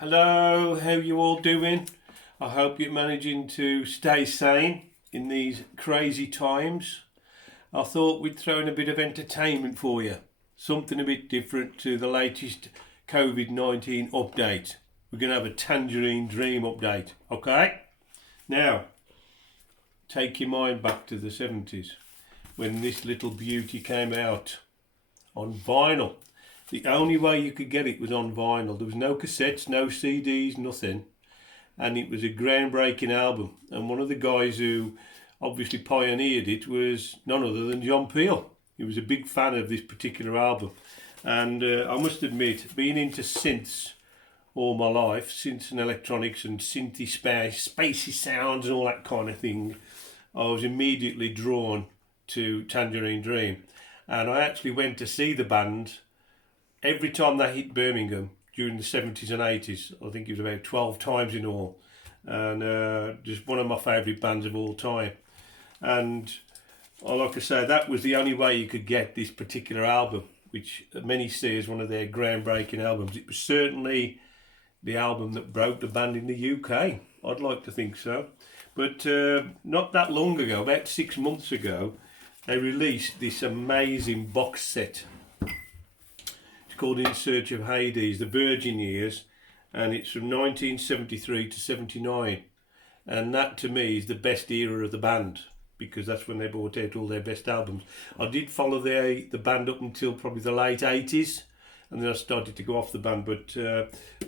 Hello, how you all doing? I hope you're managing to stay sane in these crazy times. I thought we'd throw in a bit of entertainment for you. Something a bit different to the latest COVID-19 update. We're going to have a Tangerine Dream update, okay? Now, take your mind back to the 70s when this little beauty came out on vinyl. The only way you could get it was on vinyl. There was no cassettes, no CDs, nothing. And it was a groundbreaking album. And one of the guys who obviously pioneered it was none other than John Peel. He was a big fan of this particular album. And I must admit, being into synths all my life, synths and electronics and synthy spacey sounds and all that kind of thing, I was immediately drawn to Tangerine Dream. And I actually went to see the band every time they hit Birmingham during the 70s and 80s. I think it was about 12 times in all. And just one of my favourite bands of all time. And like I say, that was the only way you could get this particular album, which many see as one of their groundbreaking albums. It was certainly the album that broke the band in the UK. I'd like to think so. But not that long ago, about 6 months ago, they released this amazing box set. It's called In Search of Hades, the Virgin Years, and it's from 1973 to 79. And that to me is the best era of the band, because that's when they brought out all their best albums. I did follow the band up until probably the late 80s, and then I started to go off the band, but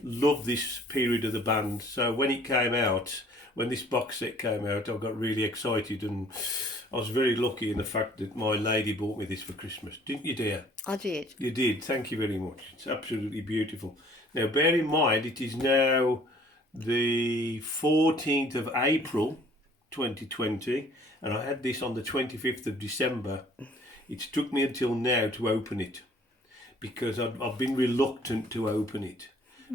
love this period of the band. So when it came out, when this box set came out, I got really excited, and I was very lucky in the fact that my lady bought me this for Christmas. Didn't you, dear? I did. You did. Thank you very much. It's absolutely beautiful. Now, bear in mind, it is now the 14th of April 2020, and I had this on the 25th of December. It took me until now to open it, because I've been reluctant to open it,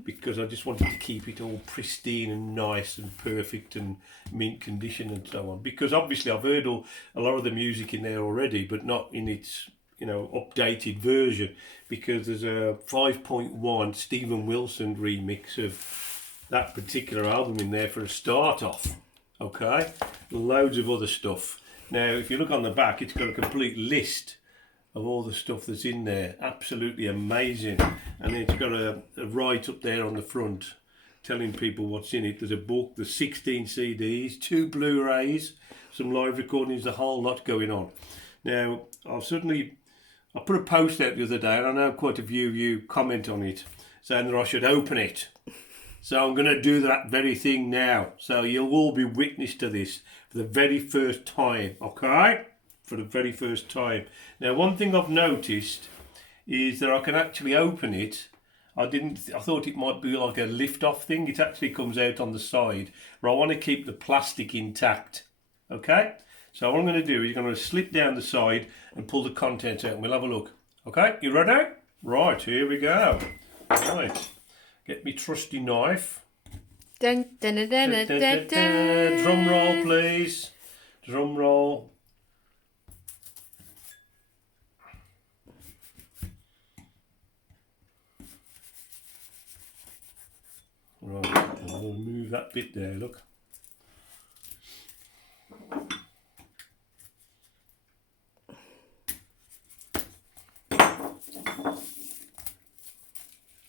because I just wanted to keep it all pristine and nice and perfect and mint condition and so on. Because obviously I've heard a lot of the music in there already, but not in its updated version, because there's a 5.1 Stephen Wilson remix of that particular album in there for a start off. Okay, loads of other stuff. Now, if you look on the back, it's got a complete list of all the stuff that's in there. Absolutely amazing. And it's got a write up there on the front telling people what's in it. There's a book, there's 16 CDs, 2 Blu-rays, some live recordings, a whole lot going on. Now, I put a post out the other day, and I know quite a few of you comment on it, saying that I should open it. So I'm going to do that very thing now. So you'll all be witness to this for the very first time, okay? For the very first time. Now, one thing I've noticed is that I can actually open it. I thought it might be like a lift-off thing. It actually comes out on the side, but I want to keep the plastic intact, okay? So what I'm going to do is I'm going to slip down the side and pull the contents out, and we'll have a look. Okay, you ready? Right, here we go. Right, get me trusty knife. Dun, dun, dun, dun, dun, dun, dun. Drum roll, please. Drum roll. Right, I'll move that bit there, look.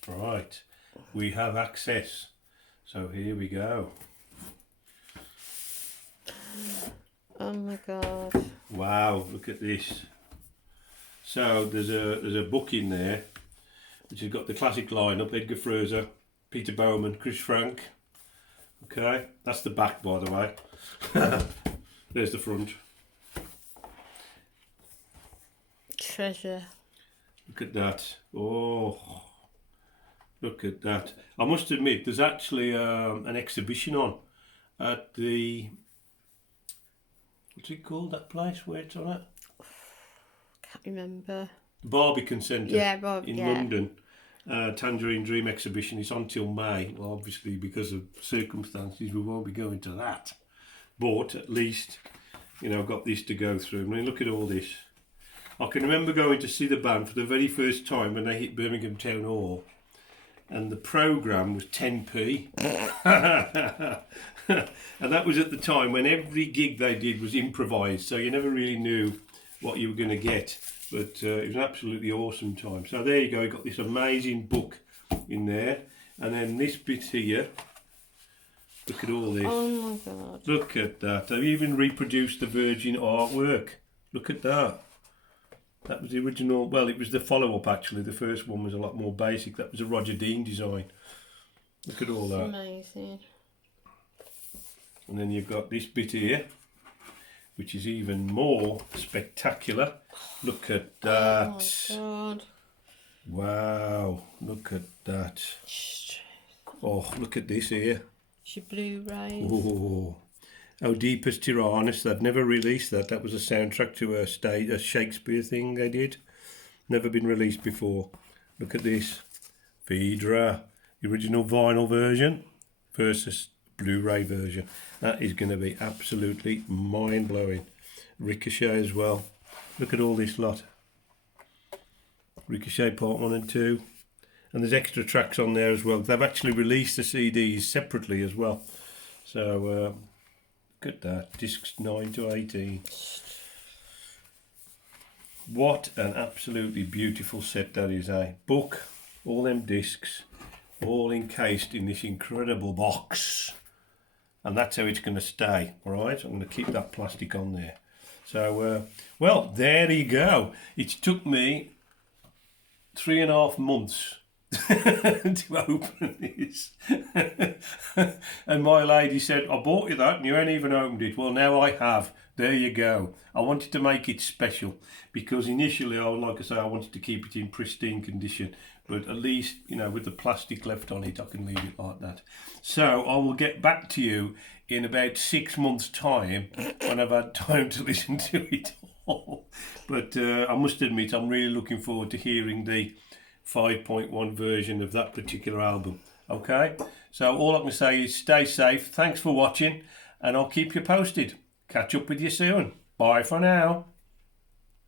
Right, we have access. So here we go. Oh my god. Wow, look at this. So there's a book in there which has got the classic lineup: Edgar Furzer, Peter Bowman, Chris Frank. Okay, that's the back, by the way. There's the front. Treasure. Look at that. Oh, look at that. I must admit, there's actually an exhibition on at the, what's it called, that place where it's on it? Can't remember. The Barbican Centre in yeah. London. Tangerine Dream exhibition. It's on till May. Well, obviously because of circumstances we won't be going to that, but at least I've got this to go through. I mean, look at all this. I can remember going to see the band for the very first time when they hit Birmingham Town Hall, and the programme was 10p. And that was at the time when every gig they did was improvised, so you never really knew what you were going to get. But it was an absolutely awesome time. So there you go, you got this amazing book in there. And then this bit here, look at all this. Oh my god. Look at that. I've even reproduced the Virgin artwork. Look at that. That was the original, well, it was the follow-up actually. The first one was a lot more basic. That was a Roger Dean design. Look at all that. Amazing. And then you've got this bit here, which is even more spectacular. Look at that. Oh my god. Wow, look at that. Oh, look at this here. It's your Blu-rays. Oh, Oedipus Tyrannus. They'd never released that. That was a soundtrack to a Shakespeare thing they did. Never been released before. Look at this. Phaedra, the original vinyl version versus Blu-ray version. That is going to be absolutely mind-blowing. Ricochet as well. Look at all this lot. Ricochet Part 1 and 2. And there's extra tracks on there as well. They've actually released the CDs separately as well. So, look at that. Discs 9 to 18. What an absolutely beautiful set that is, eh? Book, all them discs, all encased in this incredible box. And that's how it's going to stay, alright? I'm going to keep that plastic on there. So, well, there you go. It took me 3.5 months to open this. And my lady said, I bought you that and you ain't even opened it. Well, now I have. There you go. I wanted to make it special because initially, like I say, I wanted to keep it in pristine condition. But at least, you know, with the plastic left on it, I can leave it like that. So I will get back to you in about 6 months' time when I've had time to listen to it all. But I must admit, I'm really looking forward to hearing the 5.1 version of that particular album. Okay? So all I can say is stay safe. Thanks for watching, and I'll keep you posted. Catch up with you soon. Bye for now.